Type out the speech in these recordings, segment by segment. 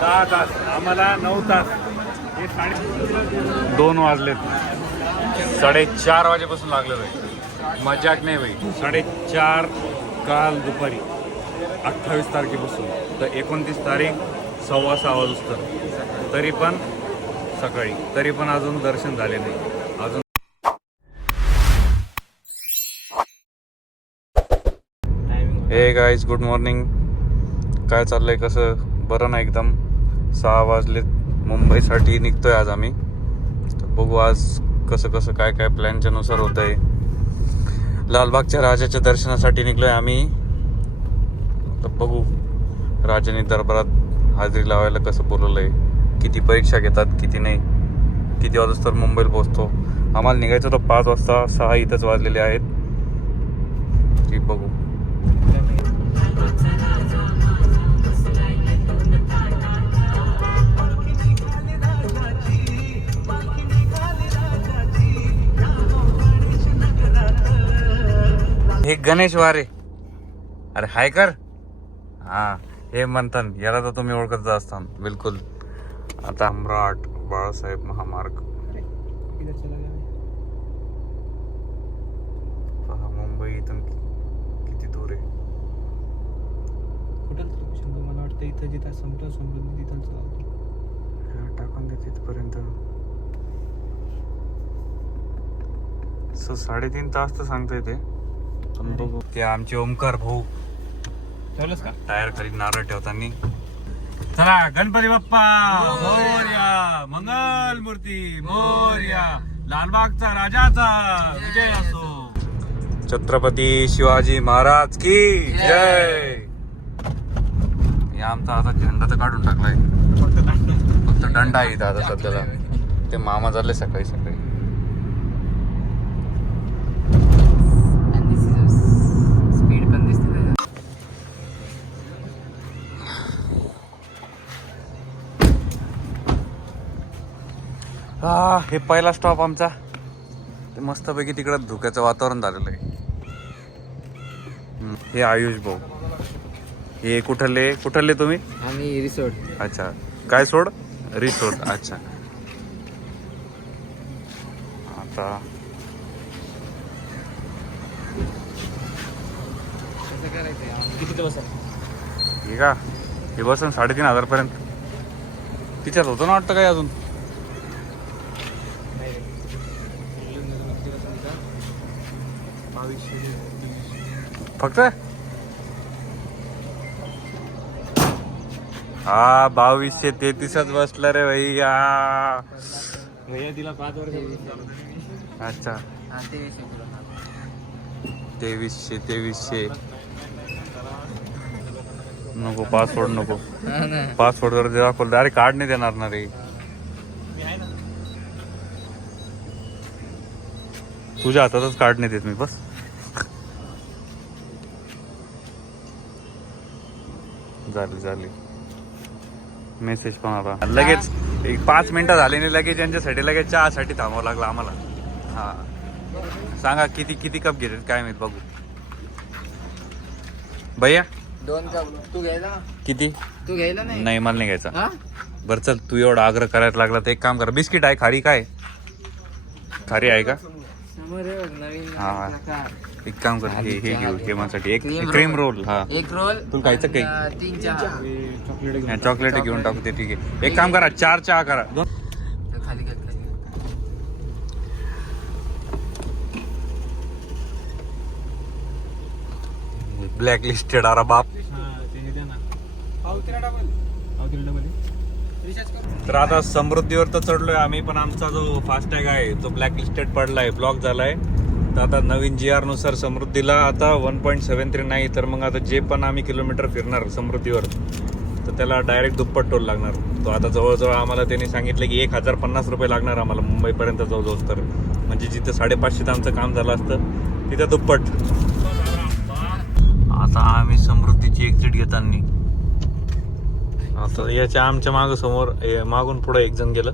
10 तास, आम्हाला 9 तास, हे 2 वाजलेत. 4:30 वाजेपासून लागलेलो आहे. मजाक नाही भाई. 4:30 काल दुपारी 28 तारखेपासून तर 29 तारीख 6:15 वाजता, तरी पण सकाळी, तरी पण अजून दर्शन झाले नाही. अजून हे गाईज, गुड मॉर्निंग. काय चाललंय, कसं? बरं ना एकदम. 6 वाजलेत. मुंबईसाठी निघतोय आज आम्ही. तर बघू आज कसं कसं काय काय प्लॅनच्या नुसार होत आहे. लालबागच्या राजाच्या दर्शनासाठी निघलोय आम्ही. तर बघू राजाने दरबारात हाजरी लावायला कसं बोलवलंय, किती परीक्षा घेतात, किती नाही, किती वाजता तर मुंबईला पोहोचतो. आम्हाला निघायचं होतं 5 वाजता, 6 इथंच वाजलेले आहेत. की बघू. हे गणेश वारे, अरे हाय कर. हा, हे म्हणतात याला तर तुम्ही ओळखत असता बिलकुल. आता सम्राट बाळासाहेब महामार्ग पहा. मुंबई इथून किती दूर आहे. मला वाटतं इथं जिथं समृद्धी तिथं टाकून दे तिथपर्यंत. 3.5 तास तर सांगता येते. पण बघू. ते आमचे ओमकार भाऊ ठेवलंस का टायर खाली नारळ ठेवताना. चला, गणपती बाप्पा मोरया, मंगल मूर्ती मोरया, लालबागचा राजाचा विजय असो. छत्रपती शिवाजी महाराज की जय. हे आमचा आता झेंडा तर काढून टाकलाय, फक्त दंडा आहे इथं आता सध्याला. ते मामा झाले सकाळी सकाळी. हे पहिला स्टॉप आमचा. ते मस्तपैकी तिकडं धुक्याचं वातावरण झालेलं आहे. हे आयुष भाऊ. हे कुठले तुम्ही? आम्ही रिसोर्ट. अच्छा, काय सोड? रिसोर्ट. अच्छा. आता कसं करायचं? किती बसा? हे का, हे बसून 3,500 पर्यंत. तिच्यात होतं ना वाटतं काय अजून. फक्त हा 2233च बसला रे भैया. भैया तिला 5 वर्ष. अच्छा, 2300. नको पासवर्ड, नको पासवर्ड जर दाखवलं डायरेक्ट कार्ड नाही देणार ना रे. तुझ्या हातातच कार्ड नाही देत मी. बस झाली. मेसेज पण आला लगेच. 5 मिनिटं झाली नाही, लगेच यांच्यासाठी लगेच चहासाठी थांबावं लागलं आम्हाला. हा, सांगा किती कप घेतात काय माहित. बघू भैया. 2 कप तू घ्यायला. किती? तू घ्यायला नाही. नाही, मला नाही घ्यायचा. बरं चल, तू एवढा आग्रह करायला लागला तर एक काम कर. बिस्किट आहे? खारी काय? खारी आहे का? नवीन हा, एक काम कर, हे घेऊ हेमासाठी. एक क्रीम रोल. हा, एक रोल. तुला खायचं काही? 3 चहा. चॉकलेट घेऊन टाकू ते. ठीक आहे, एक काम करा, 4 चहा करा. खाली घ्या. ब्लॅक लिस्टेड अरा बाप. तर आता समृद्धीवर तर चढलोय आम्ही, पण आमचा जो फास्टॅग आहे तो ब्लॅक लिस्टेड पडलाय, ब्लॉक झालाय. तर आता नवीन GR नुसार समृद्धीला आता 1.73 नाही, तर मग आता जे पण आम्ही किलोमीटर फिरणार समृद्धीवर तर त्याला डायरेक्ट दुप्पट टोल लागणार. तो आता जवळजवळ आम्हाला त्यांनी सांगितलं की 1050 रुपये लागणार आम्हाला मुंबईपर्यंत जवळजवळ. तर म्हणजे जिथं 550 आमचं काम झालं असतं तिथं दुप्पट. आता आम्ही समृद्धीची एक्झिट घेताना आता याच्या आमच्या माग समोर मागून पुढे एक जण गेलं.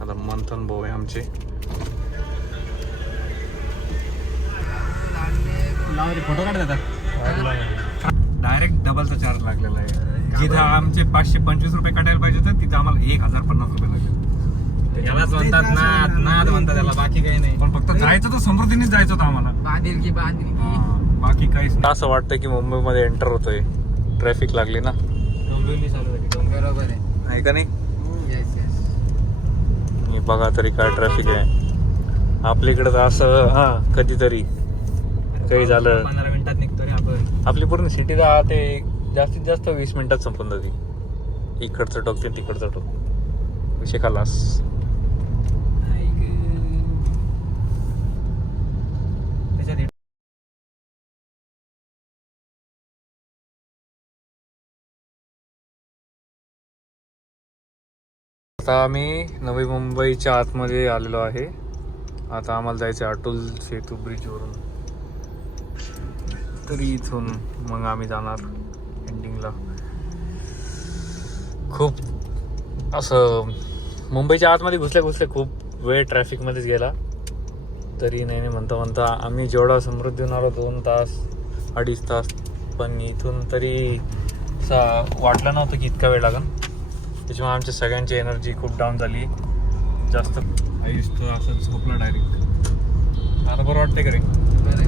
आता मंथन भाऊ आहे आमचे. फोटो काढ. डायरेक्ट डबलचा चार्ज लागलेला आहे. जिथं आमचे 525 रुपये काढायला पाहिजे होते तिथं आम्हाला 1050 रुपये लागले. यालाच म्हणतात नाद नाद म्हणतात त्याला, बाकी काही नाही. पण फक्त जायचं तर समृद्धीनेच जायचं होतं आम्हाला, बांधिल की बाकी काहीच नाही. असं वाटतं की मुंबईमध्ये एंटर होतोय. ट्रॅफिक लागली ना, डोंबिवली चालू झाली. बरोबर आहे का नाही? Yes yes. हे बघा तरी काय ट्रॅफिक आहे आपल्या इकडे. तर असं कधीतरी काही झालं 15 मिनिटात निघतो रे आपण. आपली पूर्ण सिटी ते जास्तीत जास्त 20 मिनिटात संपून जाते. इकडचं टोक ते तिकडचं टोक, विषय खलास. आता आम्ही नवी मुंबईच्या आतमध्ये आलेलो आहे. आता आम्हाला जायचं आहे अटल सेतू ब्रिजवरून. तरी इथून मग आम्ही जाणार एंडिंगला. खूप असं मुंबईच्या आतमध्ये घुसल्या खूप वेळ ट्रॅफिकमध्येच गेला. तरी नाही म्हणता म्हणता आम्ही जेवढा समृद्धीहून आलो 2 तास 2.5 तास, पण इथून तरी वाटलं नव्हतं की इतका वेळ लागेल. त्याच्यामुळे आमच्या सगळ्यांची एनर्जी खूप डाऊन झाली. जास्त आयुष तर असं झोपला डायरेक्ट. मला बरं वाटतंय का रे? बरं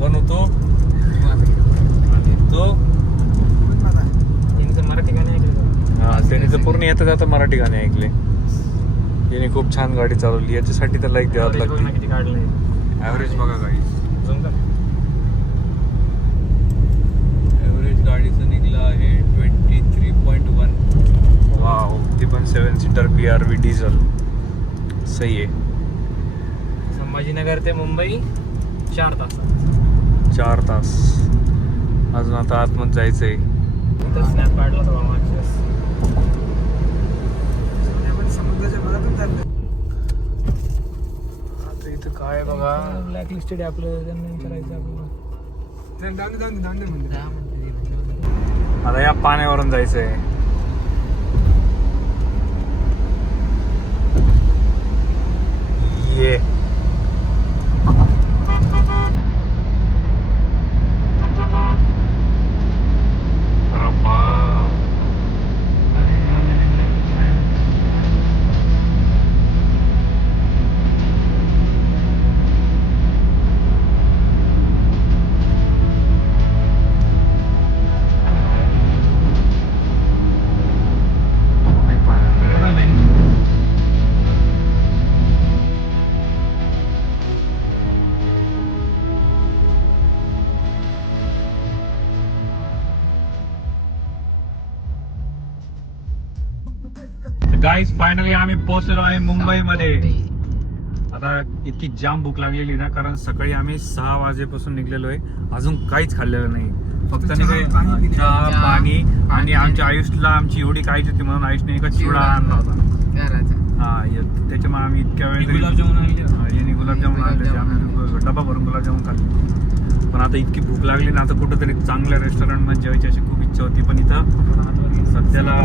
पण होतो आणि तो मराठी गाणे ऐकले. त्याने तर पूर्ण येता जाता मराठी गाणे ऐकले. त्याने खूप छान गाडी चालवली. याच्यासाठी तर लाईक द्यावं लागते. किती काढले ॲव्हरेज बघा गाडी. जमतं. ॲव्हरेज गाडीचं निघलं आहे 23.1. वाव, ती पण 7 सीटर PRV डिझेल. सही आहे. संभाजीनगर ते मुंबई 4 तास. 4 तास. अजून आता आतमध्ये जायचंय. इथं स्नॅप काढला होता मागच्या आता इथं काय बघा, ब्लॅक लिस्टेड आपलं, त्यांना विचारायचं आपल्याला. आता या पाण्यावरून जायचंय. ये गाईज, फायनली आम्ही पोहोचलो आहे मुंबईमध्ये. आता इतकी जाम भूक लागलेली ना, कारण सकाळी आम्ही 6 वाजेपासून निघलेलो आहे. अजून काहीच खाल्लेलं नाही. फक्त चहा पाणी. आणि आमच्या आयुषला आमची एवढी काळजी होती म्हणून आयुषने एका चिवडा आणला होता. त्याच्यामुळे आम्ही इतक्या वेळ गुलाबजामुन आणले. यांनी गुलाबजामुन आणले. आम्ही डबा भरून गुलाबजामुन खाल्ले. पण आता इतकी भूक लागली ना, आता कुठंतरी चांगल्या रेस्टॉरंटमध्ये जेवायची अशी खूप इच्छा होती. पण इथं सध्याला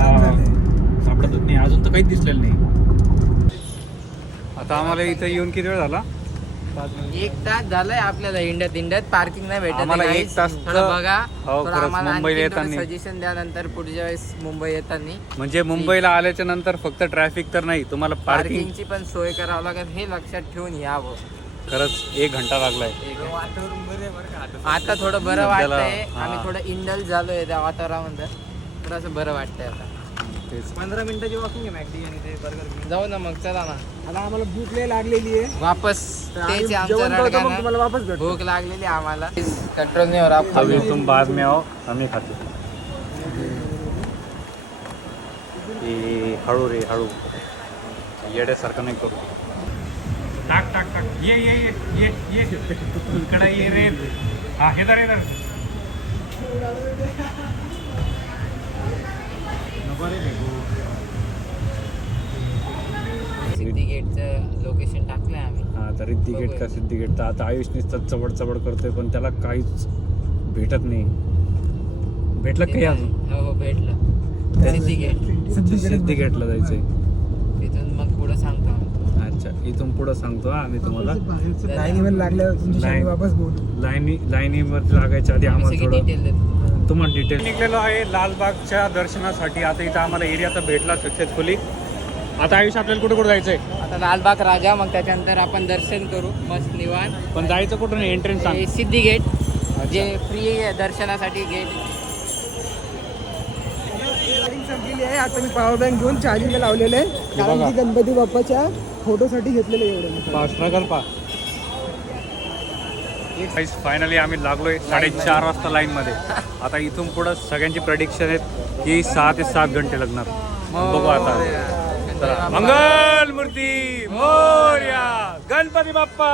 सापडतच नाही. अजून तर काहीच दिसलेलं नाही. आता आम्हाला इथं येऊन किती वेळ झाला? 1 तास झालंय आपल्याला. इंडियात पार्किंग नाही भेटत. आम्हाला नाही. 1 तास थोडं बघा. हो, तर खरंच आम्हाला मुंबईला येताना सजेशन द्या नंतर पुढच्या वेळेस मुंबई येताना. म्हणजे मुंबईला आल्याच्या नंतर फक्त ट्रॅफिक तर नाही, तुम्हाला पार्किंग पार्किंगची पण सोय करावं लागेल. हे लक्षात ठेवून यावं. खरंच 1 घंटा लागलाय. आता थोडं बरं वाटतंय. हा. आम्ही थोडं इंडल झालोय त्या वातावरणामध्ये. तर असं बरं वाटतंय आता. तेच 15 मिनिटाची वॉकिंग आहे मॅकडी आणि ते बर्गर. जाऊ ना मग, चला ना. आता आम्हाला भूक लय लागलेली आहे. वापस तेच आमचं रडगाणं. वापस भूक लागलेली आम्हाला. कंट्रोल नाही हो रहा. अभी तुम बाद में आओ, आम्ही खातो. हळू रे हळू, येड्यासारखं नाही करू. टाक टाक टाक. ये ये ये ये ये इकडे ये रे. हा, हे दर सिद्धी गेटचं लोकेशन टाकलंय आम्ही. हा, तर रिद्धी गेट का सिद्धी गेट. तर आता आयुष नुसतं चबड चबड करतोय, पण त्याला काहीच भेटत नाही. भेटलं काही अजून? हो भेटलं. सिद्धी गेट. सिद्धी गेटला जायचंय. तिथून मग पुढे सांगतो आम्ही. अच्छा इथून पुढं सांगतो हा आम्ही तुम्हाला लाईनीवर लागल्यावर तुमच्याशी वापस बोलू. लाईनीवर लागायच्या आधी आम्हाला सगळी थोडं डिटेल देतो. तुम्हाला डिटेल निघलेलो आहे लालबागच्या दर्शनासाठी. आता इथं आम्हाला एरिया तर भेटला सक्सेसफुली. आता आयुष्य आपल्याला कुठे कुठे जायचंय? आता लालबाग राजा, मग त्याच्यानंतर आपण दर्शन करू मस्त निवांत. पण जायचं कुठून? एंट्रन्स सांग. हे सिद्धी गेट जे फ्री आहे दर्शनासाठी गेट. चार्जिंग संपलेली आहे. आता मी पॉवर बँक घेऊन चार्जिंगला लावलेलं आहे, कारण की गणपती बाप्पाच्या फोटोसाठी घेतलेलं आहे एवढं. स्ट्रगल पा फायनली आम्ही लागलोय 4:30 वाजता लाईन मध्ये. आता इथून पुढं सगळ्यांची प्रेडिक्शन आहेत की 6 ते 7 घंटे लागणार. बघू आता. चला. मंगल मूर्ती मोरया, गणपती बाप्पा.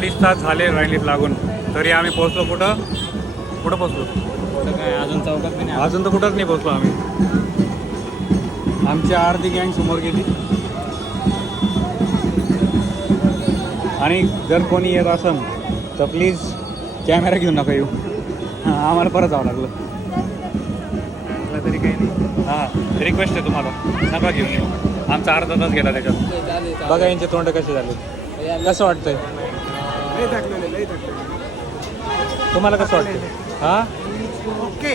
30 तास झाले राहिलीत लागून, तरी आम्ही पोहोचलो कुठं पोहोचलो अजून चौकात नाही. अजून तर कुठंच नाही पोहोचलो आम्ही. आमची अर्धी गँग समोर गेली. आणि जर कोणी येत असेल तर प्लीज कॅमेरा घेऊन नका येऊ. आम्हाला परत जावं लागलं तरी काही नाही. हां रिक्वेस्ट आहे तुम्हाला, नका घेऊन येऊ. आमचा अर्धा तास गेला त्याच्यात. बघा यांचे तोंड कसे झाले. कसं वाटतंय लई थकलेलं, लई थकलेलं. तुम्हाला? कसं वाटतंय? हां ओके.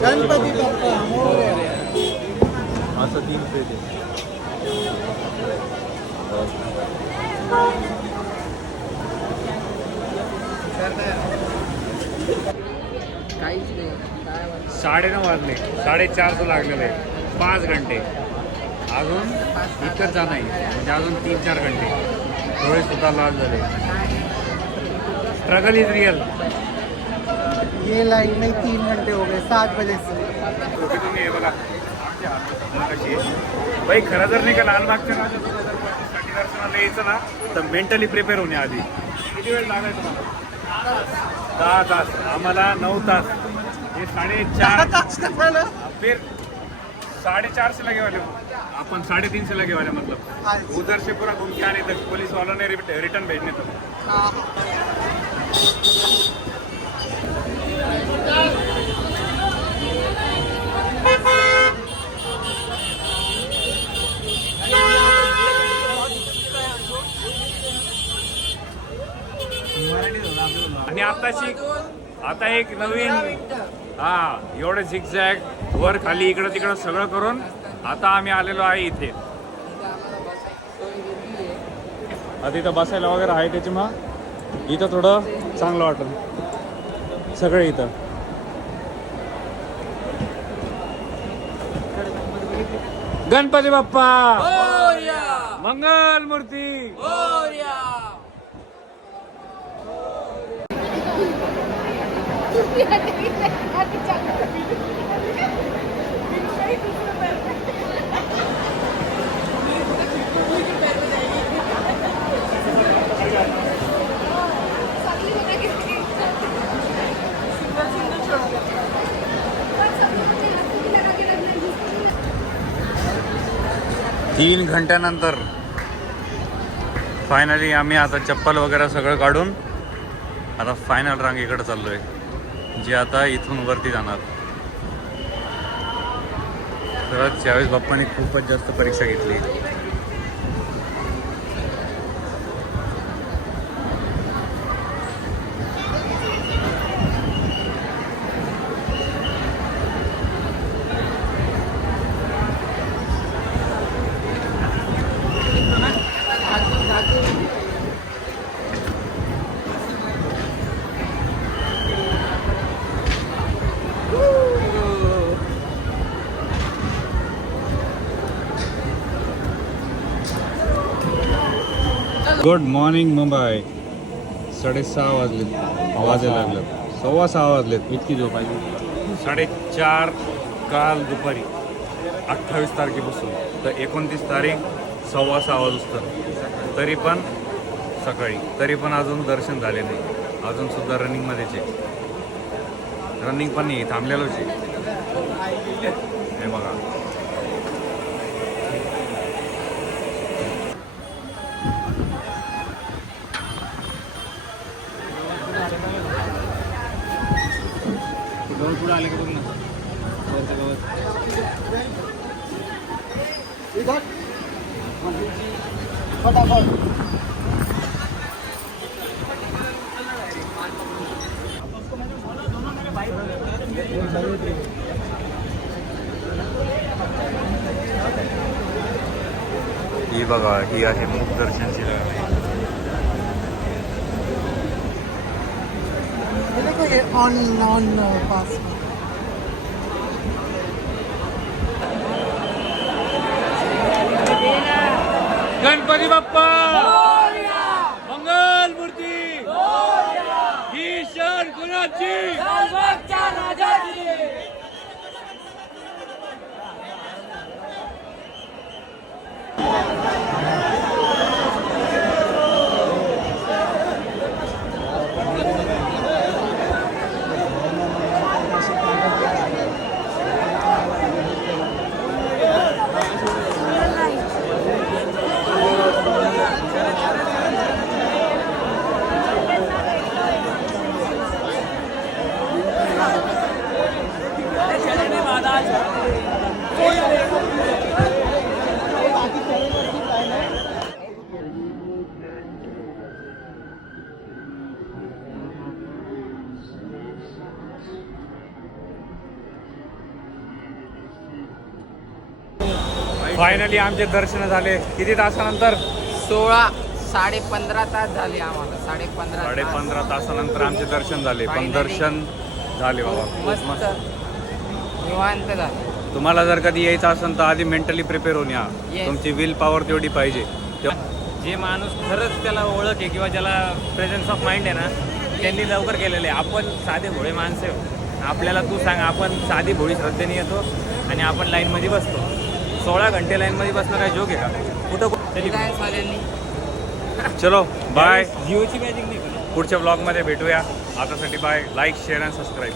गणपती बाप्पा मोरया. असं 3 पेज आहे. काहीच नाही. काय वाटतं? 9:30 वाजले, 4:30 लागलेले आहे. 5 घंटे अजून इतर जा नाही, म्हणजे अजून 3-4 घंटे. थोडे सुद्धा लाल झाले. Struggle is real. ये लाइन में 3 घंटे हो गए, 7 बजे से. तुम्ही हे बघा कशी आहे. बाई खरं जर नाही का लालबागच्या राजासाठी दर्शनाला यायचं ना, तर मेंटली प्रिपेअर होणे आधी. किती वेळ लागायचं तुम्हाला? 10 तास. आम्हाला 9 तास. हे 4:30 फिर 4:30 लगे वाले. अपन 3:30 लगे वाले. मतलब उधर से पूरा घूम के आने तक पुलिस वालों ने रिटर्न भेजने तक. आणि आता एक नवीन एवढे झिगझॅग वर खाली इकडं तिकडं सगळं करून आता आम्ही आलेलो आहे इथे. आता इथं बसायला वगैरे आहे, त्याची मग इथं थोडं चांगलं वाटलं सगळे इथं. गणपती बाप्पा मंगल मूर्ती. तीन घंट्यानंतर फायनली आम्ही आता चप्पल वगैरे सगळं काढून आता फायनल रांगेकडे चाललो आहे, जी आता इथून वरती जाणार. खरंच यावेळेस बाप्पाने खूपच जास्त परीक्षा घेतली. Good morning Mumbai. 6:30 वाजलेत, वाजायला लागलेत. 6:15 वाजलेत. इतकी झोप आली. 4:30 काल दुपारी 28 तारखेपासून तर 29 तारीख 6:15 वाजता. तरी पण सकाळी, तरी पण अजून दर्शन झाले नाही. अजून सुद्धा रनिंगमध्येच आहे. रनिंग पण नाही, थांबलेलोच आहे. हे बघा. पुढे आले का बघ ना. ही बघा, ही आहे मुख दर्शनची जागा. ऑन पास. गणपती बाप्पा मंगल मूर्ती ही क्षण कुणाची. फायनली आमचे दर्शन झाले. किती तासानंतर? 15 तास झाले आम्हाला. 15.5 तासानंतर आमचे दर्शन झाले. पण दर्शन झाले बाबा, खूप मस्त निवांत झाले. तुम्हाला जर कधी यायचं असेल तर आधी मेंटली प्रिपेअर होऊन या. Yes. तुमची विल पॉवर तेवढी पाहिजे. जे माणूस खरंच त्याला ओळख आहे किंवा ज्याला प्रेझेन्स ऑफ माइंड आहे ना, त्यांनी लवकर केलेले आहे. आपण साधे भोळे माणसं आहे. आपल्याला तू सांग, आपण साधी भोळी श्रद्धेने येतो आणि आपण लाईनमध्ये बसतो. 16 घंटे लाईनमध्ये बसणं काय जोक आहे का? कुठं तरी वाल्यांनी चलो बाय. जिओची मॅजिक नाही का? पुढच्या ब्लॉगमध्ये भेटूया. आतासाठी bye. Like share and subscribe.